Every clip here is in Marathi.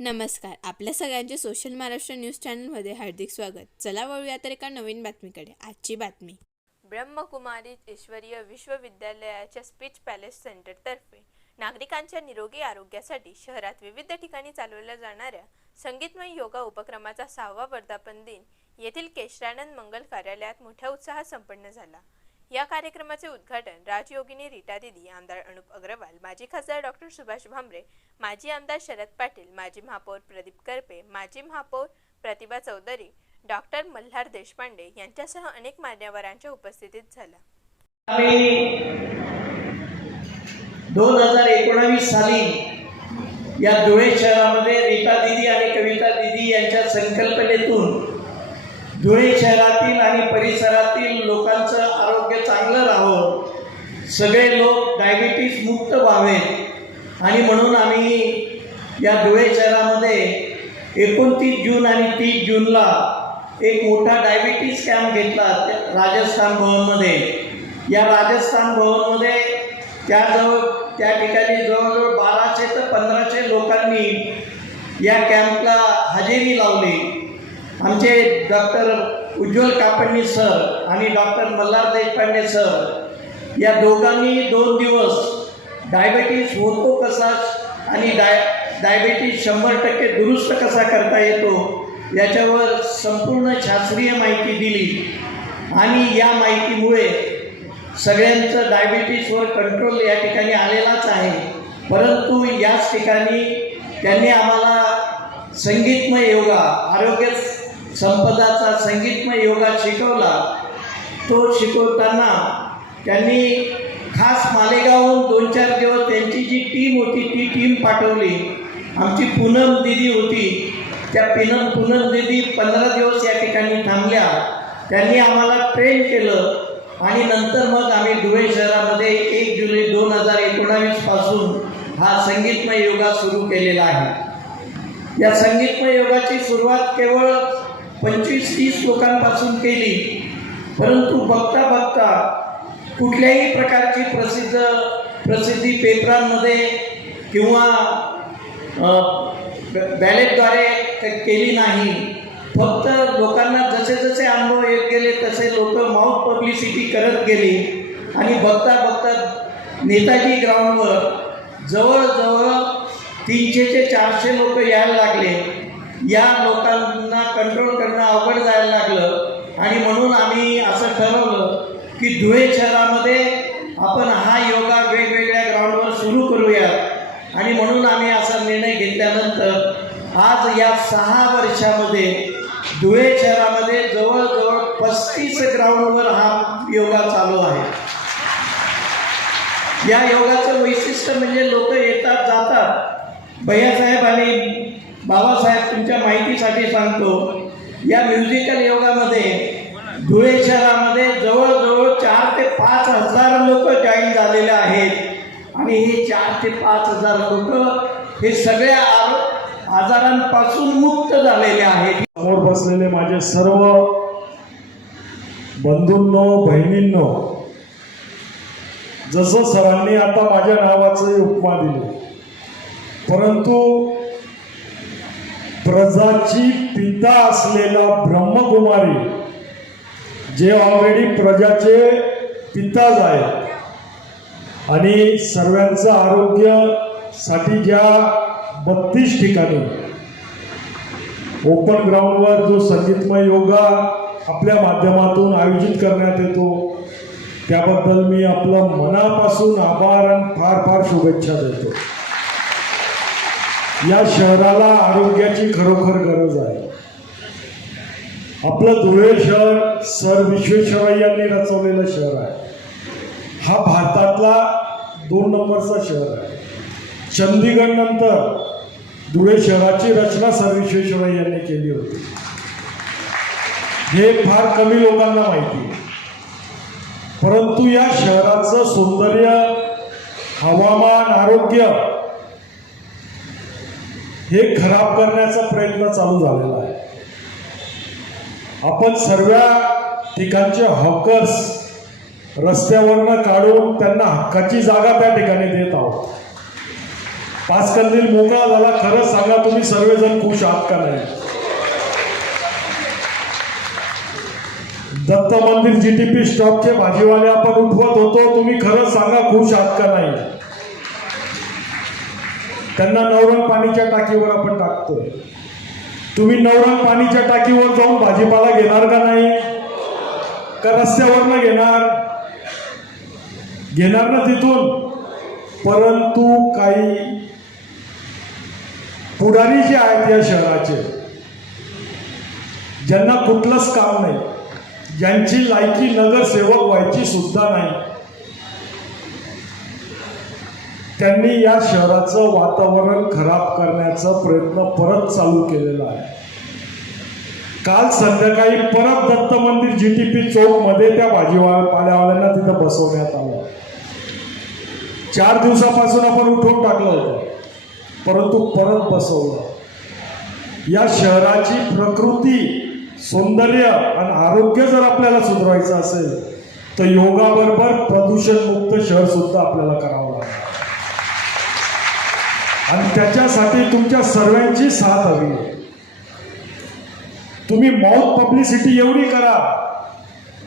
नमस्कार. आपल्या सगळ्यांचे सोशल महाराष्ट्र न्यूज चॅनलमध्ये हार्दिक स्वागत. चला वळूया तर एका नवीन बातमीकडे. आजची बातमी. ब्रह्मकुमारी ईश्वरीय विश्वविद्यालयाच्या स्पीच पॅलेस सेंटरतर्फे नागरिकांच्या निरोगी आरोग्यासाठी शहरात विविध ठिकाणी चालवल्या जाणाऱ्या संगीतमय योगा उपक्रमाचा सहावा वर्धापन दिन येथील केशरानंद मंगल कार्यालयात मोठ्या उत्साहात संपन्न झाला. या कार्यक्रमाचे उद्घाटन राजयोगिनी रीटा दिदी आमदार अनुप अग्रवाल माजी खासदार डॉक्टर सुभाष भामरे माजी आमदार शरद पाटील माजी महापौर प्रदीप करपे माजी महापौर प्रतिभा चौधरी डॉक्टर मल्हार देशपांडे यांच्यासह अनेक मान्यवरांच्या उपस्थितीत झाला. दोन हजार एकोणावीस साली या धुळे शहरामध्ये रीटा दिदी आणि कविता दिदी यांच्या संकल्पनेतून धुळे शहरातील आणि परिसरातील लोकांचं आरोग्य सगळे लोक डायबिटीस मुक्त व्हावेत. आणि म्हणून आम्ही या धुळे शहरामध्ये एकोणतीस जून आणि तीस जूनला एक मोठा डायबिटीस कॅम्प घेतला त्या- राजस्थान भवनमध्ये. या राजस्थान भवनमध्ये त्याजवळ त्या ठिकाणी जवळजवळ बाराशे तर पंधराशे लोकांनी या कॅम्पला हजेरी लावली. आमचे डॉक्टर उज्ज्वल कापडणी सर आणि डॉक्टर मल्हार देशपांडे सर या दोघांनी दोन दिवस डायबेटीस होतो कसा आणि डाय डायबेटीस शंभर टक्के दुरुस्त कसा करता येतो याच्यावर संपूर्ण शास्त्रीय माहिती दिली. आणि या माहितीमुळे सगळ्यांचं डायबिटीसवर कंट्रोल या ठिकाणी आलेलाच आहे. परंतु याच ठिकाणी त्यांनी आम्हाला संगीतमय योगा आरोग्य संपदाचा संगीतमय योगा शिकवला. तो शिकवताना त्यांनी खास मालेगावहून दोन चार दिवस त्यांची जी टीम होती ती टीम पाठवली. आमची पूनम दिदी होती. त्या पिनम पूनम दिदी पंधरा दिवस या ठिकाणी थांबल्या. त्यांनी आम्हाला ट्रेन केलं आणि नंतर मग आम्ही धुळे शहरामध्ये एक जुलै दोन हजार एकोणावीसपासून हा संगीतमय योगा सुरू केलेला आहे. या संगीतमय योगाची सुरुवात केवळ पंचवीस तीस लोकांपासून केली. परंतु बघता बघता कुठल्याही प्रकारची प्रसिद्ध प्रसिद्धी पेपरांमध्ये किंवा बॅलेटद्वारे केली नाही. फक्त लोकांना जसे जसे अनुभव येत गेले तसे लोक माउथ पब्लिसिटी करत गेली. आणि बघता बघता नेताजी ग्राउंडवर जवळजवळ तीनशे ते चारशे लोक यायला लागले. या लोकांना कंट्रोल करणं अवघड जायला लागलं. आणि म्हणून की धुळे शहरामध्ये आपण हा योगा वेगवेगळ्या ग्राउंडवर सुरू करूयात. आणि म्हणून आम्ही असा निर्णय घेतल्यानंतर आज या सहा वर्षामध्ये धुळे शहरामध्ये जवळजवळ पस्तीस ग्राउंडवर हा योगा चालू आहे. या योगाचं वैशिष्ट्य म्हणजे लोक येतात जातात. भैयासाहेब आणि बाबासाहेब तुमच्या माहितीसाठी सांगतो या म्युझिकल योगामध्ये धुळे शहरामध्ये जवळजवळ चार ते पाच हजार लोक जॉईन झालेले आहेत. आणि हे चार ते पाच हजार लोक हे सगळ्या आजारांपासून मुक्त झालेले आहेत. समोर बसलेले माझे सर्व बंधूंनो बहिणींनो जसं सरांनी आता माझ्या नावाचं उपमा दिले परंतु प्रजाची पिता असलेला ब्रह्मकुमारी जे ऑलरेडी प्रजाचे पिताज आहेत. आणि सर्वांचं आरोग्यासाठी ज्या बत्तीस ठिकाणी. ओपन ग्राउंडवर जो संगीतमय योगा आपल्या माध्यमातून आयोजित करण्यात येतो त्याबद्दल मी आपलं मनापासून आभार आणि फार फार शुभेच्छा देतो. या शहराला आरोग्याची खरोखर गरज आहे. आपलं धुळे शहर सर विश्वेश्वरय्यांनी रचवलेलं शहर आहे. हा भारतातला दोन नंबरचा शहर आहे. चंदीगड नंतर धुळे शहराची रचना सर विश्वेश्वरय्यांनी केली होती. हे फार कमी लोकांना माहिती आहे. परंतु या शहराचं सौंदर्य हवामान आरोग्य हे खराब करण्याचा प्रयत्न चालू झालेला आहे. आपण सर्व ठिकाणचे हॉकर्स रस्त्यावरनं काढून त्यांना हक्काची जागा त्या ठिकाणी देत आहोत. पाच कंदील मोकळा झाला खरंच सांगा तुम्ही सर्वजण खुश आहात का नाही? दत्त मंदिर जी टी पी स्टॉपचे भाजीवाले आपण उठवत होतो तुम्ही खरंच सांगा खुश आहात का नाही? त्यांना नवरंग पाणीच्या टाकीवर आपण टाकतोय. तुम्ही नवरंग पाणीच्या टाकीवर जाऊन भाजीपाला घेणार का नाही? का रस्त्यावरनं घेणार? घेणार ना तिथून. परंतु काही पुढारी जे आहेत या शहराचे ज्यांना कुठलंच काम नाही ज्यांची लायकी नगरसेवक व्हायची सुद्धा नाही त्यांनी या शहराचं वातावरण खराब करण्याचा प्रयत्न परत चालू केलेला आहे. काल संध्याकाळी परत दत्त मंदिर जीटीपी चौकमध्ये त्या भाजीवाला पाल्यावाल्यांना तिथं बसवण्यात आलं. चार दिवसापासून आपण उठवून टाकलं होतं परंतु परत बसवलं. या शहराची प्रकृती सौंदर्य आणि आरोग्य जर आपल्याला सुधारायचं असेल तर योगाबरोबर प्रदूषणमुक्त शहर सुद्धा आपल्याला करावं लागतं आणि त्याच्यासाठी तुमच्या सर्वांची साथ हवी. आहे तुम्ही माउथ पब्लिसिटी एवढी करा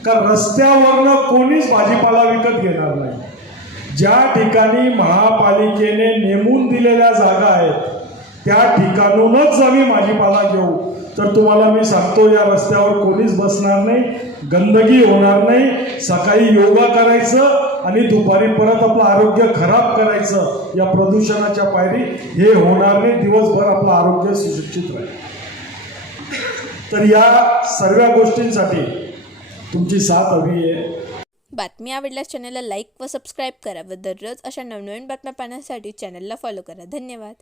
का रस्त्यावरनं कोणीच भाजीपाला विकत घेणार नाही. ज्या ठिकाणी महापालिकेने नेमून दिलेल्या जागा आहेत त्या ठिकाणूनच आम्ही भाजीपाला घेऊ. तर तुम्हाला मी सांगतो या रस्त्यावर कोणीच बसणार नाही गंदगी होणार नाही सकाळी योगा करायचं आणि दुपारी परत आपलं आरोग्य खराब करायचं या प्रदूषणाच्या पायरी हे होणार नाही दिवसभर आपलं आरोग्य सुशिक्षित राहील. तर या सर्व गोष्टींसाठी तुमची साथ हवी आहे. बातमी आवडल्यास चॅनलला लाईक व सबस्क्राईब करा व दररोज अशा नवनवीन बातम्या पाहण्यासाठी चॅनलला फॉलो करा. धन्यवाद.